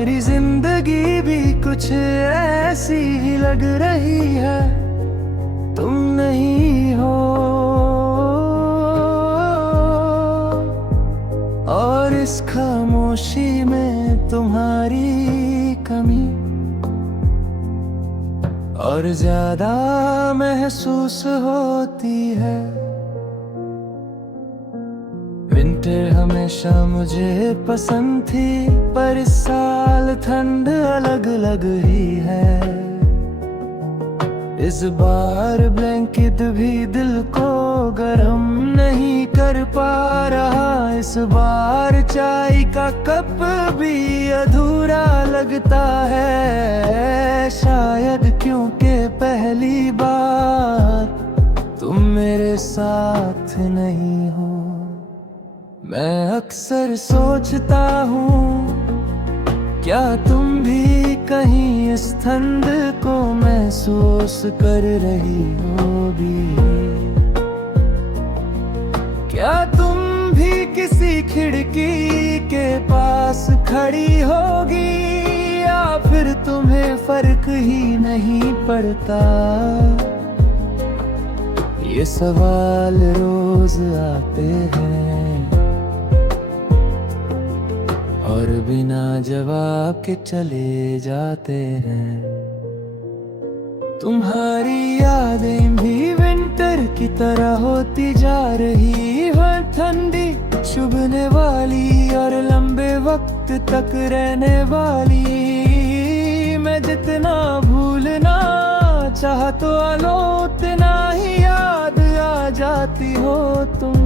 मेरी जिंदगी भी कुछ ऐसी ही लग रही है, तुम नहीं हो। और इस खामोशी में तुम्हारी कमी और ज्यादा महसूस होती है। विंटर हमेशा मुझे पसंद थी, पर इस साल ठंड अलग अलग ही है। इस बार ब्लैंकेट भी दिल को गर्म नहीं कर पा रहा। इस बार चाय का कप भी अधूरा लगता है, शायद क्योंकि पहली बार तुम मेरे साथ नहीं हो। मैं अक्सर सोचता हूँ, क्या तुम भी कहीं इस ठंड को महसूस कर रही होगी? क्या तुम भी किसी खिड़की के पास खड़ी होगी, या फिर तुम्हें फर्क ही नहीं पड़ता? ये सवाल रोज आते हैं और बिना जवाब के चले जाते हैं। तुम्हारी यादें भी विंटर की तरह होती जा रही हैं, ठंडी चुभने वाली और लंबे वक्त तक रहने वाली। मैं जितना भूलना चाह तो लो, उतना ही याद आ जाती हो तुम।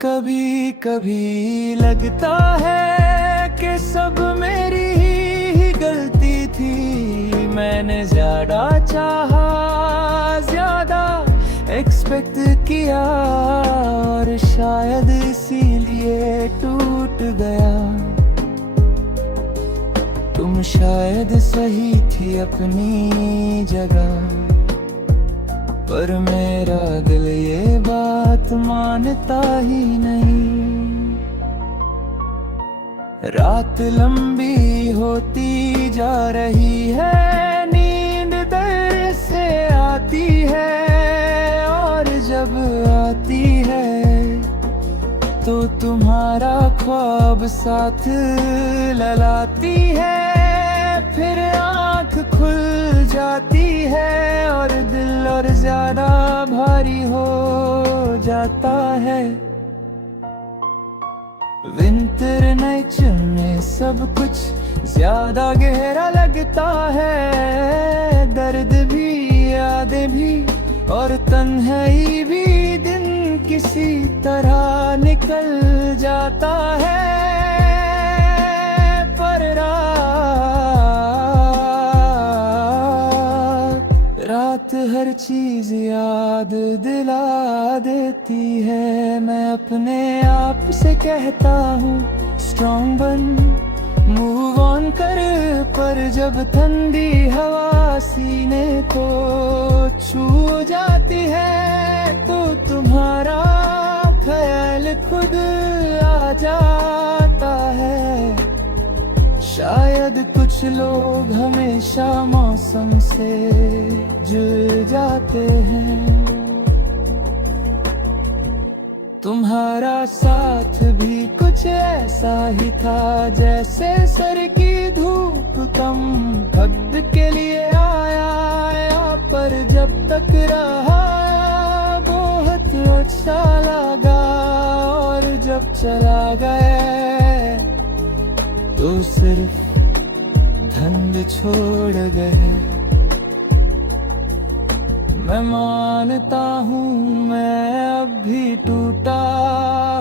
कभी कभी लगता है कि सब मेरी ही गलती थी। मैंने ज्यादा चाहा, ज्यादा एक्सपेक्ट किया, और शायद इसीलिए टूट गया। तुम शायद सही थी अपनी जगह, पर मेरा दिल ये बात मानता ही नहीं। रात लंबी होती जा रही है, नींद देर से आती है, और जब आती है तो तुम्हारा ख्वाब साथ ललाती है। फिर आँख खुल जाती है और दिल और ज्यादा भारी हो जाता है। विंटर नाइट में सब कुछ ज्यादा गहरा लगता है, दर्द भी, यादें भी, और तन्हाई भी। दिन किसी तरह निकल जाता है, पर रात हर चीज याद दिला देती है। मैं अपने आप से कहता हूँ, स्ट्रॉन्ग बन, मूव ऑन कर, पर जब ठंडी हवा सीने को छू जाती है तो तुम्हारा ख्याल खुद आ जाता है। शायद कुछ लोग हमेशा मौसम से जुड़ जाते हैं। तुम्हारा साथ भी कुछ ऐसा ही था, जैसे सर की धूप कम वक्त के लिए आया, पर जब तक रहा बहुत अच्छा लगा, और जब चला गया तो सिर्फ धुंध छोड़ गए। मैं मानता हूँ मैं अब भी टूटा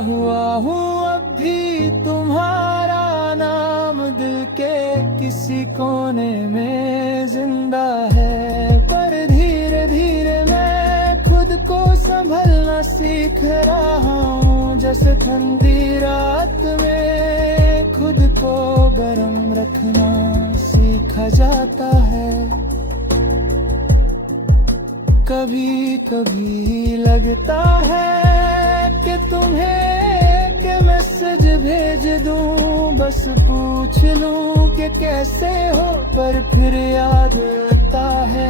हुआ हूँ, अब भी तुम्हारा नाम दिल के किसी कोने में जिंदा है। पर धीरे धीरे मैं खुद को संभलना सीख रहा हूँ, जैसे ठंडी रात में खुद को गर्म रखना सीखा जाता है। कभी कभी लगता है कि तुम्हें एक मैसेज भेज दूं, बस पूछ लूं कि कैसे हो, पर फिर याद आता है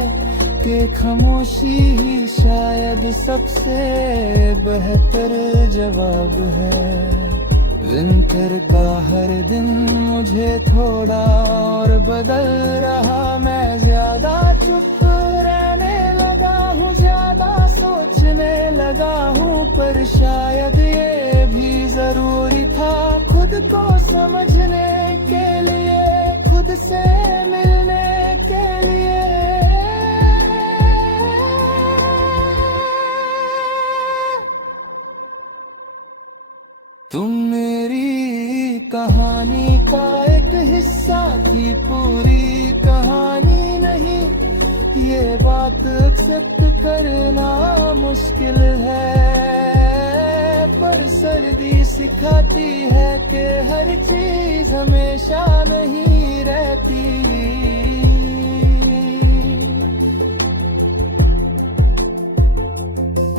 कि खामोशी ही शायद सबसे बेहतर जवाब है। विंटर का हर दिन मुझे थोड़ा और बदल रहा, मैं ज्यादा चुप रहने लगा हूँ, ज्यादा सोचने लगा हूँ, पर शायद ये भी जरूरी था खुद को समझने के लिए, खुद से मिलने के लिए। तुम मेरी कहानी का एक हिस्सा थी, पूरी कहानी नहीं, ये बात एक्सेप्ट करना मुश्किल है, पर सर्दी सिखाती है कि हर चीज हमेशा नहीं रहती।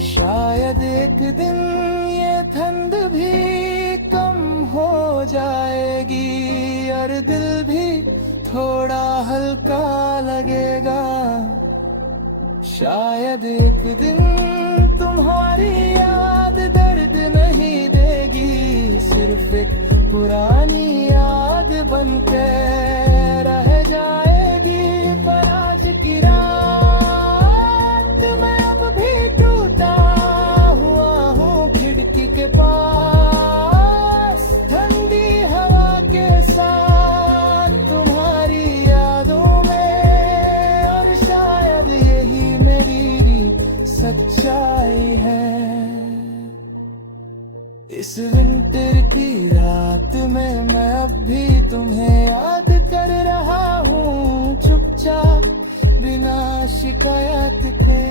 शायद एक दिन ये ठंड भी कम हो जाएगी और दिल भी थोड़ा हल्का लगेगा। शायद एक दिन तुम्हारी याद दर्द नहीं देगी, सिर्फ एक पुरानी याद बन के रह जाएगी। पर आज की रात मैं अब भी टूटा हुआ हूँ खिड़की के पास, ठंडी हवा के साथ तुम्हारी यादों में, और शायद यही मेरी सच्चाई है। इस विंटर की रात में मैं अब भी तुम्हें याद कर रहा हूँ, चुपचाप बिना शिकायत के।